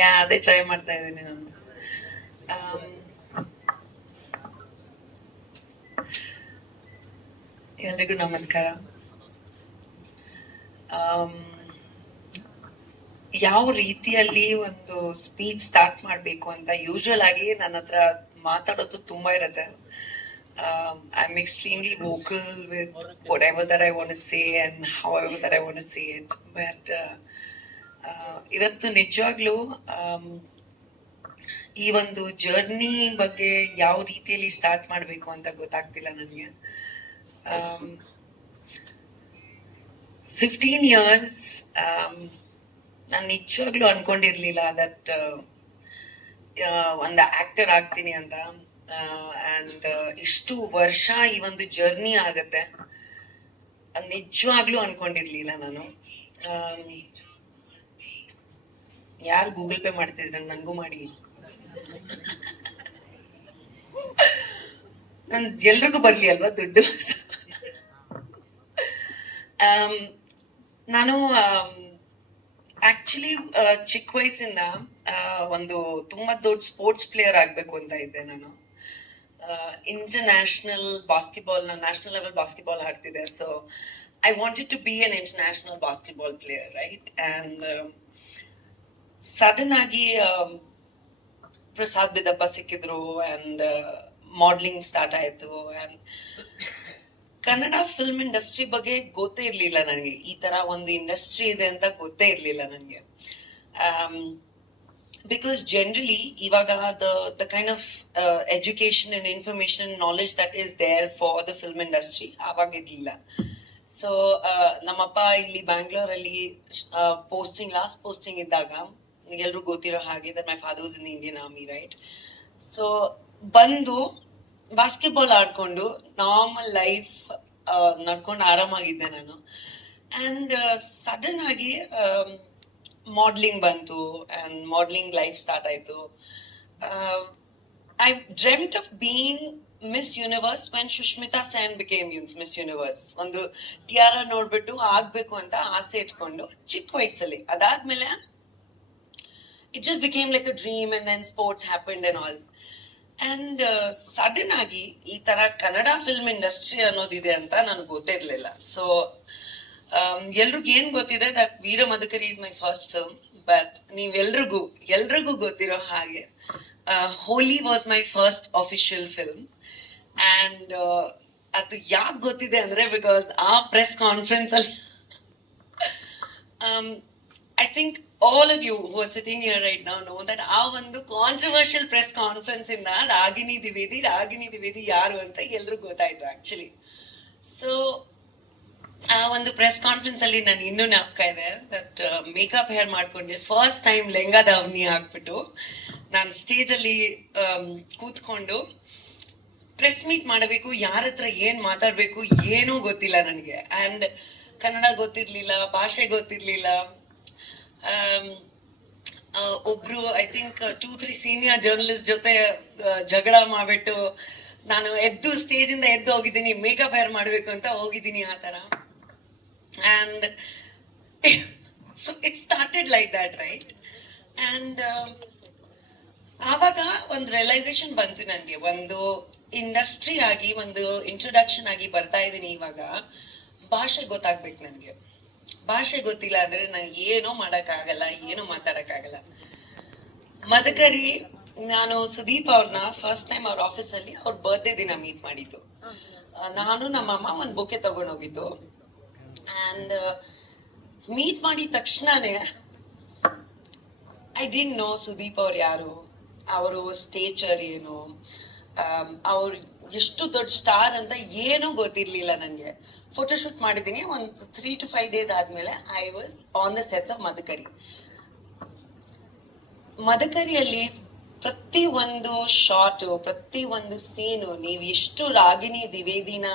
ಅದೇ ಟ್ರೈ ಮಾಡ್ತಾ ಇದ್ದೀನಿ ನಾನು. ಆಮ್, ಎಲ್ರಿಗೂ ನಮಸ್ಕಾರ. ಆಮ್, ಯಾವ ರೀತಿಯಲ್ಲಿ ಒಂದು ಸ್ಪೀಚ್ ಸ್ಟಾರ್ಟ್ ಮಾಡಬೇಕು ಅಂತ ಯೂಶುವಲ್ ಆಗಿ ನನ್ನ ಹತ್ರ ಮಾತಾಡೋದು ತುಂಬಾ ಇರುತ್ತೆ. I am extremely vocal with whatever that I want to say and however that I want to say it. But ಇವತ್ತು ನಿಜವಾಗ್ಲೂ ಈ ಒಂದು ಜರ್ನಿ ಬಗ್ಗೆ ಯಾವ ರೀತಿಯಲ್ಲಿ ಸ್ಟಾರ್ಟ್ ಮಾಡಬೇಕು ಅಂತ ಗೊತ್ತಾಗ್ತಿಲ್ಲ ನನಗೆ. 15 years ನಾನು ನಿಜವಾಗ್ಲೂ ಅನ್ಕೊಂಡಿರ್ಲಿಲ್ಲ ದಟ್ ಒಂದು ಆಕ್ಟರ್ ಆಗ್ತೀನಿ ಅಂತ. ಅಂಡ್ ಇಷ್ಟು ವರ್ಷ ಈ ಒಂದು ಜರ್ನಿ ಆಗತ್ತೆ ನಿಜವಾಗ್ಲೂ ಅನ್ಕೊಂಡಿರ್ಲಿಲ್ಲ ನಾನು. ಯಾರು ಗೂಗಲ್ ಪೇ ಮಾಡ್ತಿದ್ರೆ ನನ್ಗೂ ಮಾಡಿ. ನನ್ ಎಲ್ರಿಗೂ ಬರ್ಲಿ ಅಲ್ವಾ ದುಡ್ಡು. ನಾನು ಆಕ್ಚುಲಿ ಚಿಕ್ಕ ವಯಸ್ಸಿಂದ ಒಂದು ತುಂಬಾ ದೊಡ್ಡ ಸ್ಪೋರ್ಟ್ಸ್ ಪ್ಲೇಯರ್ ಆಗ್ಬೇಕು ಅಂತ ಇದ್ದೆ ನಾನು. ಇಂಟರ್ನ್ಯಾಷನಲ್ ಬಾಸ್ಕೆಟ್ಬಾಲ್, ನಾನು ನ್ಯಾಷನಲ್ ಲೆವೆಲ್ ಬಾಸ್ಕೆಟ್ಬಾಲ್ ಆಡ್ತಿದ್ದೆ. So I wanted to be an international basketball player, right? And sudden ಆಗಿ ಪ್ರಸಾದ್ ಬಿದ್ದಪ್ಪ ಸಿಕ್ಕಿದ್ರು ಅಂಡ್ ಮಾಡ್ಲಿಂಗ್ ಸ್ಟಾರ್ಟ್ ಆಯ್ತು. ಅಂಡ್ ಕನ್ನಡ ಫಿಲ್ಮ್ ಇಂಡಸ್ಟ್ರಿ ಬಗ್ಗೆ ಗೊತ್ತೇ ಇರ್ಲಿಲ್ಲ ನನಗೆ. ಈ ತರ ಒಂದು ಇಂಡಸ್ಟ್ರಿ ಇದೆ ಅಂತ ಗೊತ್ತೇ ಇರ್ಲಿಲ್ಲ ನನಗೆ. ಬಿಕಾಸ್ ಜನರಲಿ ಇವಾಗ the kind of education and information knowledge that is there for the film industry ಆವಾಗ ಇರ್ಲಿಲ್ಲ. ಸೊ ನಮ್ಮಪ್ಪ ಇಲ್ಲಿ ಬ್ಯಾಂಗ್ಳೂರಲ್ಲಿ ಲಾಸ್ಟ್ ಪೋಸ್ಟಿಂಗ್ ಇದ್ದಾಗ ಎಲ್ರು ಗೊತ್ತಿರೋ ಹಾಗೆ that my father was in Indian army, right? So ಬಂದು ಬಾಸ್ಕೆಟ್ಬಾಲ್ ಆಡ್ಕೊಂಡು ನಾರ್ಮಲ್ ಲೈಫ್ ನಡ್ಕೊಂಡು ಆರಾಮಾಗಿದ್ದೆ ನಾನು. ಅಂಡ್ ಸಡನ್ ಆಗಿ ಮಾಡ್ಲಿಂಗ್ ಬಂತು ಅಂಡ್ ಮಾಡ್ಲಿಂಗ್ ಲೈಫ್ ಸ್ಟಾರ್ಟ್ ಆಯ್ತು. I dreamed of being miss universe when Sushmita Sen became miss universe. ಒಂದು ಟಿಯಾರ ನೋಡ್ಬಿಟ್ಟು ಆಗ್ಬೇಕು ಅಂತ ಆಸೆ ಇಟ್ಕೊಂಡು ಚಿಕ್ಕ ವಯಸ್ಸಲ್ಲಿ. ಅದಾದ್ಮೇಲೆ it just became like a dream and then sports happened and all. And sudden ಆಗಿ ಈ ತರ ಕನ್ನಡ ಫಿಲ್ಮ್ ಇಂಡಸ್ಟ್ರಿ ಅನ್ನೋದಿದೆ ಅಂತ ನನ್ಗೆ ಗೊತ್ತಿರ್ಲಿಲ್ಲ. ಸೊ ಎಲ್ರಿಗೂ ಏನ್ ಗೊತ್ತಿದೆ that Veera Madakari is my first film. But ಎಲ್ರಿಗೂ ಗೊತ್ತಿರೋ ಹಾಗೆ Holi was my first official film. And ಅದು ಯಾಕೆ ಗೊತ್ತಿದೆ ಅಂದ್ರೆ ಬಿಕಾಸ್ ಆ ಪ್ರೆಸ್ ಕಾನ್ಫರೆನ್ಸ್ ಅಲ್ಲಿ I think all of you who are sitting here right now know that ಆ ಒಂದು ಕಾಂಟ್ರವರ್ಷಿಯಲ್ ಪ್ರೆಸ್ ಕಾನ್ಫರೆನ್ಸ್ ಇಂದ ರಾಗಿಣಿ ದ್ವಿವೇದಿ ಯಾರು ಅಂತ ಎಲ್ರಿಗೂ ಗೊತ್ತಾಯ್ತು ಆಕ್ಚುಲಿ. ಸೊ ಆ ಒಂದು ಪ್ರೆಸ್ ಕಾನ್ಫರೆನ್ಸ್ ಅಲ್ಲಿ ನಾನು ಇನ್ನೂ ಜ್ಞಾಪಕ ಇದೆ ದಟ್ ಮೇಕಪ್ ಹೇರ್ ಮಾಡ್ಕೊಂಡೆ ಫಸ್ಟ್ ಟೈಮ್ ಲೆಹಂಗಾ ದಾವಣಿ ಹಾಕ್ಬಿಟ್ಟು ನಾನು ಸ್ಟೇಜ್ ಅಲ್ಲಿ ಕೂತ್ಕೊಂಡು ಪ್ರೆಸ್ ಮೀಟ್ ಮಾಡಬೇಕು, ಯಾರ ಹತ್ರ ಏನ್ ಮಾತಾಡ್ಬೇಕು ಏನೂ ಗೊತ್ತಿಲ್ಲ ನನಗೆ. ಅಂಡ್ ಕನ್ನಡ ಗೊತ್ತಿರ್ಲಿಲ್ಲ, ಭಾಷೆ ಗೊತ್ತಿರ್ಲಿಲ್ಲ. ಒಬ್ರು ಐ ಥಿಂಕ್ 2-3 ಸೀನಿಯರ್ ಜರ್ನಲಿಸ್ಟ್ ಜೊತೆ ಜಗಳ ಮಾಡ್ಬಿಟ್ಟು ನಾನು ಸ್ಟೇಜ್ ಇಂದ ಎದ್ದು ಹೋಗಿದ್ದೀನಿ, ಮೇಕಪ್ ಹೇರ್ ಮಾಡ್ಬೇಕು ಅಂತ ಹೋಗಿದ್ದೀನಿ ಆ ತರ. And so it started like that, right? And ಆವಾಗ ಒಂದು ರಿಯಲೈಸೇಷನ್ ಬಂತು ನನಗೆ. ಒಂದು ಇಂಡಸ್ಟ್ರಿ ಆಗಿ, ಒಂದು ಇಂಟ್ರೊಡಕ್ಷನ್ ಆಗಿ ಬರ್ತಾ ಇದ್ದೀನಿ. ಇವಾಗ ಭಾಷೆ ಗೊತ್ತಾಗ್ಬೇಕು ನನಗೆ. ಭಾಷೆ ಗೊತ್ತಿಲ್ಲ ಅಂದ್ರೆ ನಾನು ಏನೋ ಮಾಡಕ್ಕಾಗಲ್ಲ, ಏನೋ ಮಾತಾಡಕ್ಕಾಗಲ್ಲ. ಮದಕರಿ, ನಾನು ಸುದೀಪ್ ಅವ್ರನ್ನ ಫಸ್ಟ್ ಟೈಮ್ ಅವ್ರ ಆಫೀಸಲ್ಲಿ ಅವ್ರ ಬರ್ತ್ಡೇ ದಿನ ಮೀಟ್ ಮಾಡಿದ್ದು. ನಾನು ನಮ್ಮಮ್ಮ ಒಂದು ಬೊಕ್ಕೆ ತಗೊಂಡೋಗಿದ್ದು. ಅಂಡ್ ಮೀಟ್ ಮಾಡಿದ ತಕ್ಷಣನೇ ಐ ಡಿಂಟ್ ನೋ ಸುದೀಪ್ ಅವ್ರು ಯಾರು, ಅವರು ಸ್ಟೇಚರ್ ಏನು, ಅವ್ರು ಎಷ್ಟು ದೊಡ್ಡ ಸ್ಟಾರ್ ಅಂತ ಏನೂ ಗೊತ್ತಿರ್ಲಿಲ್ಲ ನನಗೆ. ಫೋಟೋಶೂಟ್ ಮಾಡಿದ್ದೀನಿ. ಒಂದು 3 to 5 days ಆದ್ಮೇಲೆ I was on the sets of ಮದಕರಿಯಲ್ಲಿ ಪ್ರತಿ ಒಂದು ಶಾರ್ಟ್, ಪ್ರತಿ ಒಂದು ಸೀನು, ನೀವು ಎಷ್ಟು ರಾಗಿಣಿ ದ್ವಿವೇದಿನ,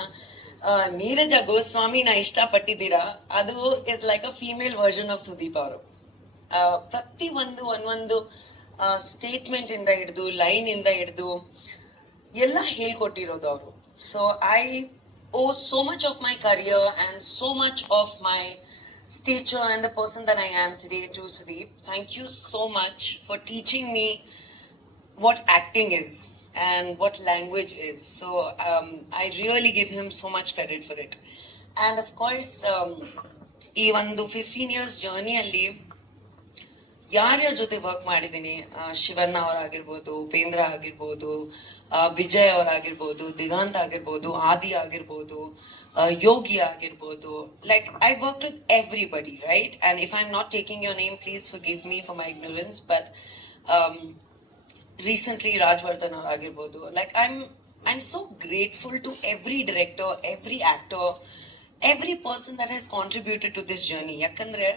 ನೀರಜ ಗೋಸ್ವಾಮಿನ ಇಷ್ಟಪಟ್ಟಿದ್ದೀರಾ, ಅದು is like a female version of Sudeep ಅವರು. ಪ್ರತಿ ಒಂದೊಂದು ಸ್ಟೇಟ್ಮೆಂಟ್ ಇಂದ ಹಿಡಿದು, ಲೈನ್ ಇಂದ ಹಿಡಿದು ಎಲ್ಲ ಹೇಳ್ಕೊಟ್ಟಿರೋದು ಅವರು. So I owe so much of my career and so much of my stature and the person that I am today to Sudeep. Thank you so much for teaching me what acting is and what language is. So I really give him so much credit for it. And of course, ಈ ಒಂದು 15 years journey ಅಲ್ಲಿ ಯಾರ್ಯಾರ ಜೊತೆ work ಮಾಡಿದ್ದೀನಿ, ಶಿವಣ್ಣ ಅವರಾಗಿರ್ಬೋದು, ಉಪೇಂದ್ರ ಆಗಿರ್ಬೋದು, ವಿಜಯ್ ಅವರಾಗಿರ್ಬೋದು, ದಿಗಂತ್ ಆಗಿರ್ಬೋದು, ಆದಿ ಆಗಿರ್ಬೋದು, ಯೋಗಿ ಆಗಿರ್ಬೋದು. Like I work with everybody, right? And if I am not taking your name, please forgive me for my ignorance. But recently Rajvardhan ಆಗಿರ್ಬೋದು. Like I'm so grateful to every director, every actor, every person that has contributed to this journey. ಯಾಕಂದ್ರೆ